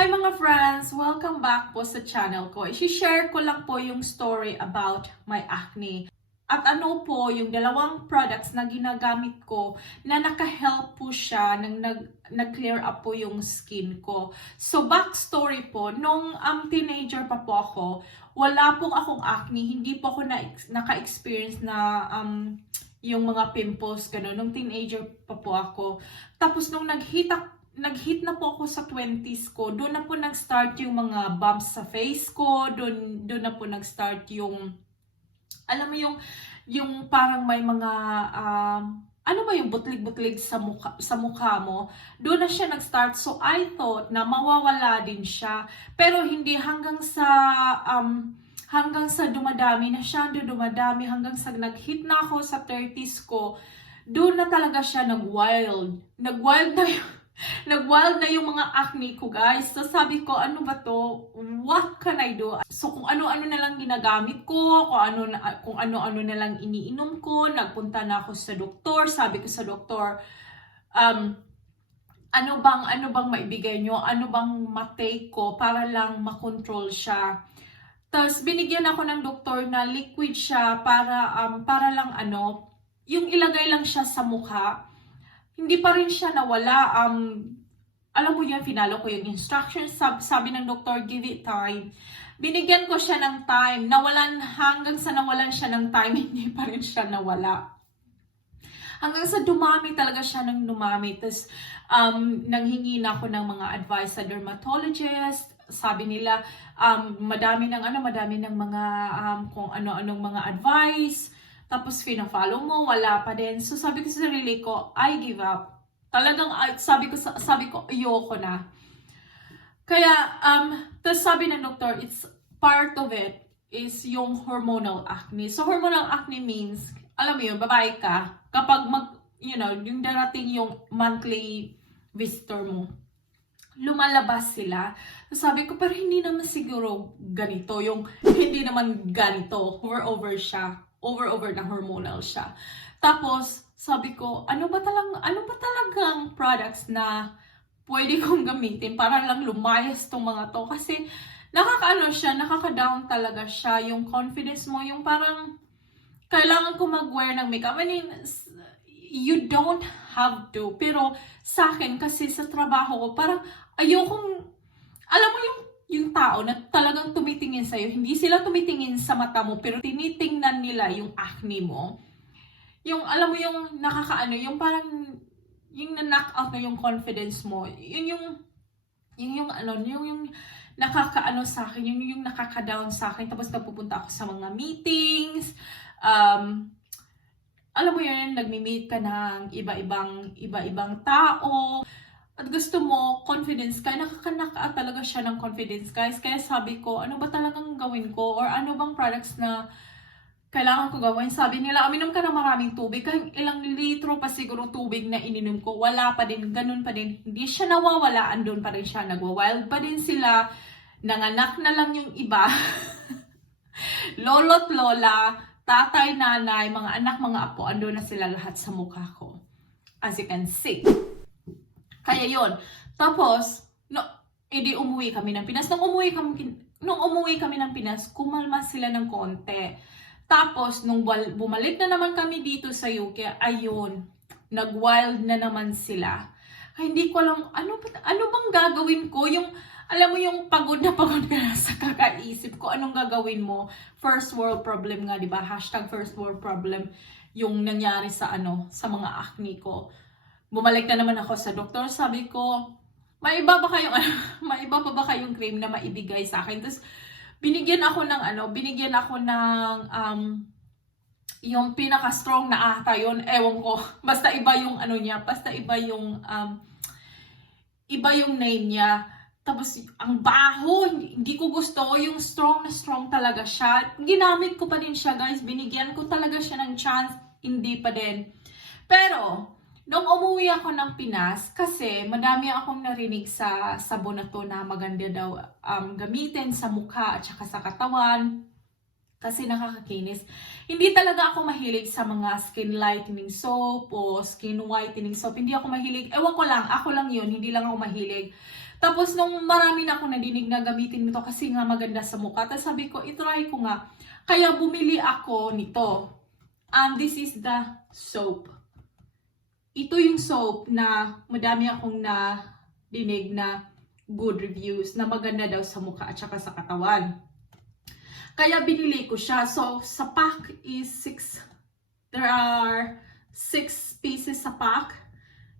Hi mga friends! Welcome back po sa channel ko. I-share ko lang po yung story about my acne. At ano po yung dalawang products na ginagamit ko na naka-help po siya nang nag-clear up po yung skin ko. So backstory po, nung teenager pa po ako, wala pong akong acne, hindi po ako naka-experience na yung mga pimples, gano'n. Nung teenager pa po ako. Tapos nung nag-hit na po ako sa 20s ko, doon na po nag-start yung mga bumps sa face ko, doon na po nag-start yung, alam mo yung parang may mga, ano ba yung butlig-butlig sa mukha mo, doon na siya nag-start. So I thought na mawawala din siya, pero hindi hanggang sa dumadami na siya, dumadami hanggang sa nag-hit na ako sa 30s ko, doon na talaga siya nag-wild nag-wild na yung mga acne ko, guys. So sabi ko, ano ba to? What can I do? So kung ano-ano na lang ginagamit ko, kung ano-ano na lang iniinom ko, nagpunta na ako sa doktor. Sabi ko sa doktor, ano bang maibigay nyo? Ano bang matake ko para lang makontrol siya? Tapos binigyan ako ng doktor na liquid siya para lang yung ilagay lang siya sa mukha. Hindi pa rin siya nawala. Alam mo yan, finalo ko yung instructions. Sabi ng doktor, give it time. Binigyan ko siya ng time. Hanggang sa nawalan siya ng time, hindi pa rin siya nawala. Hanggang sa dumami talaga siya ng dumami. Tapos nanghingi na ako ng mga advice sa dermatologist. Sabi nila, madami ng mga kung ano-anong mga advice. Tapos fina-follow mo, wala pa din. So sabi ko sa sarili ko, I give up. Talagang sabi ko ayoko na. Kaya tapos sabi ng doktor, it's part of it is yung hormonal acne. So hormonal acne means, alam mo yun, babae ka, kapag yung darating yung monthly visitor mo, lumalabas sila. So sabi ko, pero hindi naman siguro ganito, hindi naman ganito, over siya. Over na hormonal siya. Tapos, sabi ko, ano ba talagang products na pwede kong gamitin para lang lumayas tong mga to? Kasi, nakaka-down talaga siya. Yung confidence mo, yung parang, kailangan ko mag-wear ng makeup. I mean, you don't have to. Pero, sa akin, kasi sa trabaho ko, parang, ayokong, alam mo yung tao na talagang tumitingin sa'yo, hindi sila tumitingin sa mata mo, pero tinitingnan nila yung acne mo. Yung, alam mo yung yung parang, yung na-knock out na yung confidence mo. Yung nakaka-ano sa akin, yung nakaka-down sa akin. Tapos napupunta ako sa mga meetings, alam mo yun, nagmi-meet ka ng iba-ibang tao. At gusto mo, confidence ka, nakaka-knock talaga siya ng confidence, guys. Kaya sabi ko, ano ba talagang gawin ko? Or ano bang products na kailangan ko gawin? Sabi nila, uminom ka ng maraming tubig. Kahit ilang litro pa siguro tubig na ininom ko, wala pa din, ganun pa din. Hindi siya nawawala, andun pa rin siya. Nagwa-wild pa din sila. Nanganak na lang yung iba. Lolo't lola, tatay, nanay, mga anak, mga apo, andun na sila lahat sa mukha ko. As you can see. Kaya yon. Tapos, edi umuwi kami ng Pinas. Nung umuwi kami ng Pinas, kumalma sila ng konti. Tapos, nung bumalik na naman kami dito sa UK, ayun, nag-wild na naman sila. Ay, hindi ko alam, ano bang gagawin ko? Alam mo yung pagod na sa kakaisip ko, anong gagawin mo? First world problem nga, di ba? Hashtag first world problem yung nangyari sa mga acne ko. Bumalik na naman ako sa doktor, sabi ko, may iba pa ba kayong cream na maibigay sa akin? Tapos, binigyan ako ng yung pinaka-strong na ata yun, ewan ko, basta iba yung niya, iba yung name niya. Tapos, ang baho, hindi ko gusto, yung strong na strong talaga siya. Ginamit ko pa din siya, guys, binigyan ko talaga siya ng chance, hindi pa din. Pero, nung umuwi ako ng Pinas, kasi madami akong narinig sa sabon na to na maganda daw gamitin sa mukha at saka sa katawan. kasi nakakakinis. Hindi talaga ako mahilig sa mga skin lightening soap o skin whitening soap. Hindi ako mahilig. Ewan ko lang, ako lang yun. Hindi lang ako mahilig. Tapos nung marami na ako nadinig na gamitin nito kasi nga maganda sa mukha. Tapos sabi ko, itry ko nga. Kaya bumili ako nito. And this is the soap. Ito yung soap na madami akong nadinig na good reviews. Na maganda daw sa mukha at saka sa katawan. Kaya binili ko siya. So, sa pack is 6. There are 6 pieces sa pack.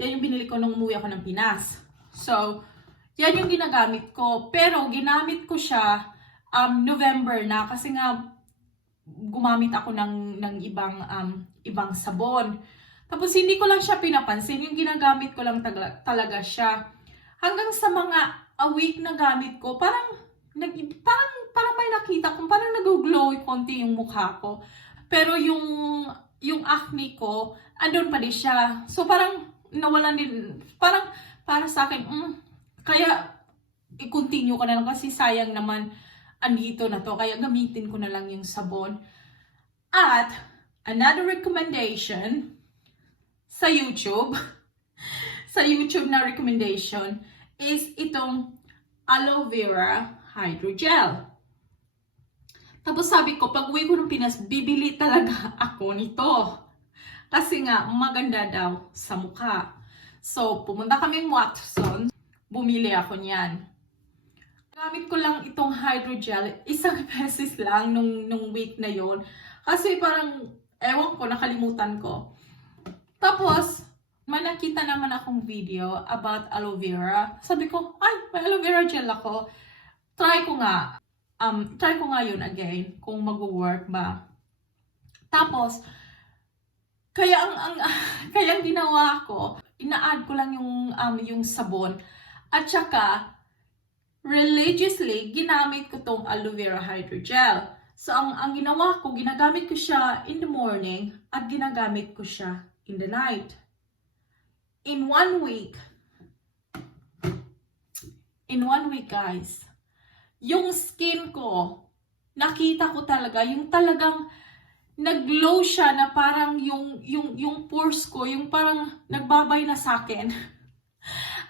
Yan yung binili ko nung umuwi ako ng Pinas. So, yan yung ginagamit ko. Pero, ginamit ko siya November na. Kasi nga, gumamit ako ng ibang sabon. Tapos, hindi ko lang siya pinapansin. Yung ginagamit ko lang talaga siya. Hanggang sa mga a week na gamit ko, parang may nakita kung parang nag-glowy konti yung mukha ko. Pero yung acne ko, andun pa din siya. So parang nawalan din, parang para sa akin, kaya i-continue ko na lang kasi sayang naman andito na to. Kaya gamitin ko na lang yung sabon. At another recommendation sa YouTube, sa YouTube na recommendation is itong aloe vera hydrogel. Tapos sabi ko, pag uwi ko ng Pinas, bibili talaga ako nito. Kasi nga, maganda daw sa mukha. So, pumunta kami Watsons, bumili ako niyan. Gamit ko lang itong hydrogel, 1 pesos lang nung week na yon. Kasi parang, ewan ko, nakalimutan ko. Tapos, may nakita naman akong video about aloe vera. Sabi ko, ay, may aloe vera gel ako. Try ko nga yun again, kung mag-work ba. Tapos, kaya ang ginawa ko, ina-add ko lang yung sabon. At saka, religiously, ginamit ko tong aloe vera hydrogel. So, ang ginawa ko, ginagamit ko siya in the morning at ginagamit ko siya in the night. In 1 week, guys, yung skin ko, nakita ko talaga, yung talagang nag-glow siya na parang yung pores ko, yung parang nagbabay na sa akin.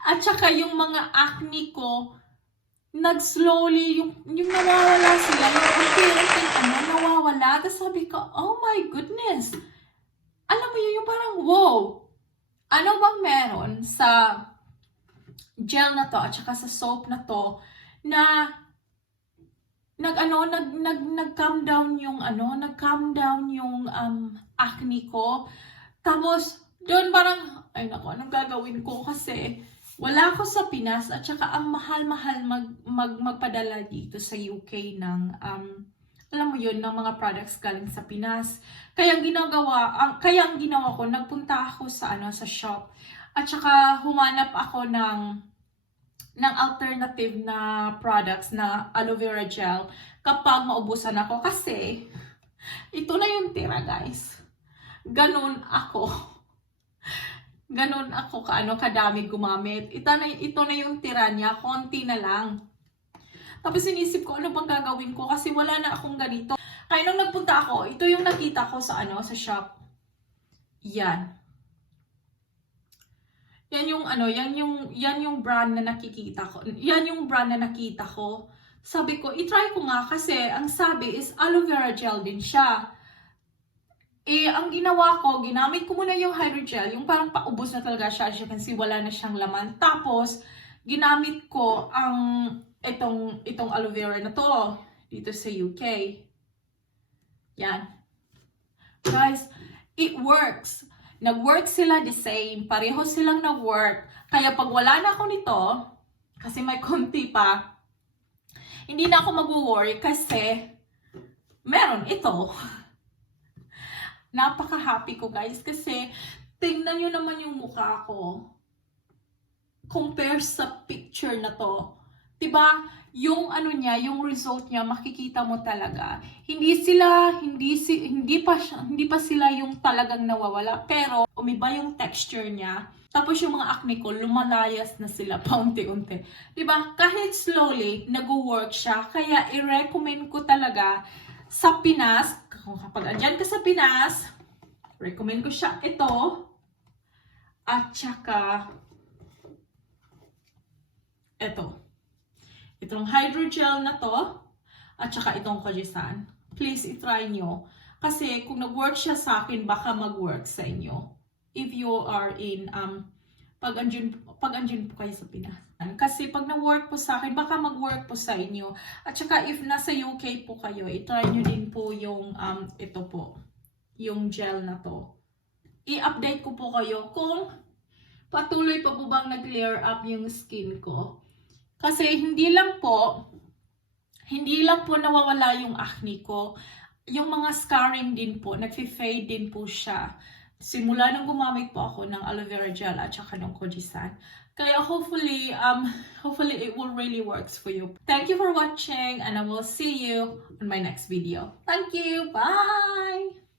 At saka yung mga acne ko, nag-slowly, yung nawawala sila, yung nawawala. Tapos sabi ko, oh my goodness. Alam mo yun, yung parang, wow. Ano bang meron sa gel na to at saka sa soap na to na nag-calm down yung acne ko. Tapos doon parang ay nako, anong gagawin ko kasi wala ako sa Pinas at saka ang mahal-mahal magpadala dito sa UK ng alam mo yun, ng mga products galing sa Pinas. Kaya ang ginawa ko, nagpunta ako sa shop. At saka humanap ako ng alternative na products na aloe vera gel kapag maubusan ako. Kasi, ito na yung tira, guys. Ganun ako kadami gumamit. Ito na yung tira niya, konti na lang. Tapos inisip ko, ano bang gagawin ko? Kasi wala na akong ganito. Kaya nung nagpunta ako, ito yung nakita ko sa shop. Yan. Yan yung brand na nakikita ko. Yan yung brand na nakita ko. Sabi ko, itry ko nga kasi ang sabi is aloe vera gel din siya. Ang ginawa ko, ginamit ko muna yung hydrogel, yung parang paubos na talaga siya. As you can see, wala na siyang laman. Tapos, ginamit ko itong aloe vera na to dito sa UK. Yan. Guys, it works. Nag-work sila the same. Pareho silang nag-work. Kaya pag wala na ako nito, kasi may konti pa, hindi na ako mag-worry kasi meron ito. Napaka-happy ko, guys, kasi tingnan nyo naman yung mukha ko. Compare sa picture na to. Diba? Yung yung result niya, makikita mo talaga. Hindi pa sila yung talagang nawawala, pero umiba yung texture niya. Tapos yung mga acne ko, lumalayas na sila paunti-unti. Diba? Kahit slowly, nag-work siya. Kaya i-recommend ko talaga sa Pinas, kung kapag andyan ka sa Pinas, recommend ko siya ito. At saka, ito. Itong hydrogel na to. At saka itong Kojisan. Please, itry nyo. Kasi kung nag-work siya sa akin, baka mag-work sa inyo. If you are in, pag andyan po kayo sa Pinas. Kasi pag na-work po sa akin, baka mag-work po sa inyo. At saka if nasa UK po kayo, itry nyo din po yung, ito po. Yung gel na to. I-update ko po kayo kung patuloy pa po bang nag-clear up yung skin ko. Kasi hindi lang po nawawala yung acne ko. Yung mga scarring din po, nag-fade din po siya. Simula nung gumamit po ako ng aloe vera gel at saka ng Kojisan. Kaya hopefully it will really works for you. Thank you for watching and I will see you on my next video. Thank you. Bye!